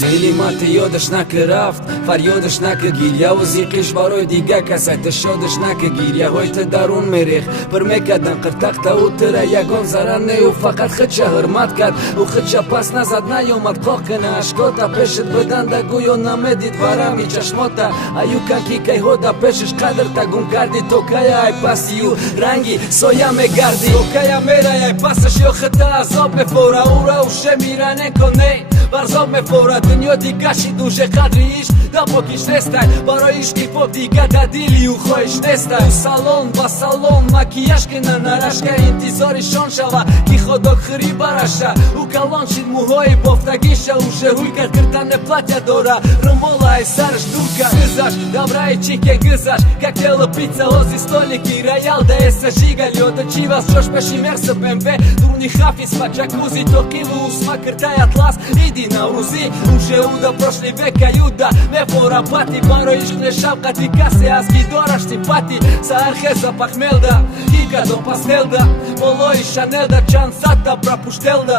дили мати ёдаш нака рафт фарёдаш нака гир явузи қиш барои дига каса ташёдаш нака гир яҳойта дарун мерех пир мекардан қиртақта утра ягон зарар нею фақат хича ҳурмат кард ӯ хича пас назад наёмад қоқ кана ашкота пешит биданда гӯё намедид варами чашмота аюка ки кайҳода пешиш қадрта гум карди то кая ай паси ӯ ранги соя мегарди то кая мерай ай пасаш ё хита азоб мефора ура уше мира неконе варзоб мефора дунё дигаши дуже қадри ишқ да покиш нестай барои ишқи поп дига да дили ӯ хоҳиш нестай салон ба салон макияж кина нарашка интизори шон шава ки ходок хири бараша ӯ калон шид мӯҳои бофтагиша уже ҳуй кард киртане платя дора румола ай сараш дурка гизаш давраи чике гизаш коктейли пицца ози столики роял да эса жига лёда чивас ҷош пеши мерса бмв дуни хафис па ҷакузи то қилу усма киртай атлас иди наврӯзӣ уже уда прошли века юда мефора пати барои ишқ не шавқати касе аст ки дораш симпати саҳархеза пахмелда гига до пастелда болои шанелда чанд сатта пропуштелда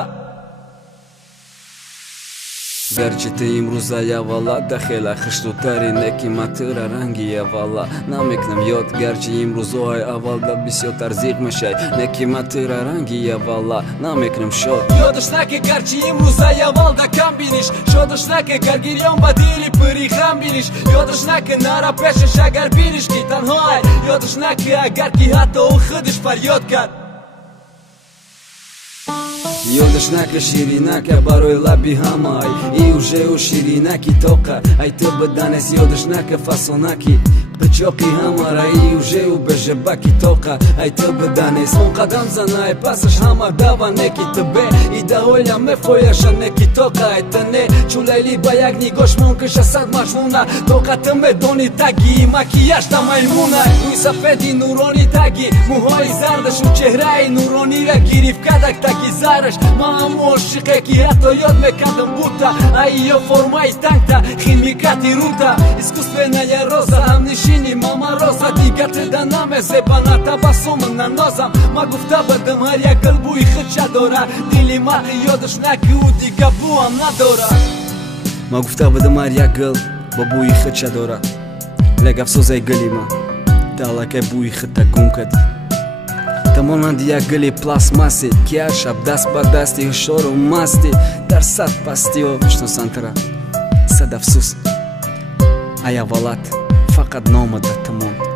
гарчи ты имрӯза явала да хела хиштутари неки матыра ранги явала намекунам ёд гарчи имрӯзоҳои аввалда бисёр тарзиқ мешай неки матыра ранги явала намекунам шод ёдаш наке гарчи имрӯза явалда кам биниш шодаш наке гаргирён ба дили пири хам биниш ёдаш наке нара пешаш агар биниш ки танҳоай ёдаш наке агар ки ҳатто ӯ худиш фарёд кард ёдаш нака ширинака барои лаби ҳамай и уже ӯ ширинаки тоқа ай ту биданес ёдаш нака фасонаки пичоқи ҳамара и уже ӯ бежебаки тоқа ай ту биданес он қадам зана ай пасаш ҳама дава неки тбе и даҳоя мефояша неки тоқа ай тане чулайли ба як нигош монкиша сад маҷнуна тоқа ту медони таги макияжта маймуна рӯи сафеди нурони таги мӯҳои зардаш ӯ чеҳраи нуронира гирифкадак таги зараш ман ошиқе ки ҳатто ёд мекардам бута ай ё формаи тангта химикати рунта искусственная роза ҳамнишини мама роза дига теда намезебана табассуми нанозам ма гуфта будам ҳар як гул бӯи хича дора дили ман ёдаш наки ӯ дига бӯам надора ма гуфта будам ҳар як гул бо бӯи хича дора лек афсӯзай гули ман далакай бӯи хита гум кади тамонанди як гули пластмассе ки ҳар шаб даст ба дасти ҳушору масти дар сад пастиҳо мешиносандтара сад афсӯс ай аввалат фақат номада тамон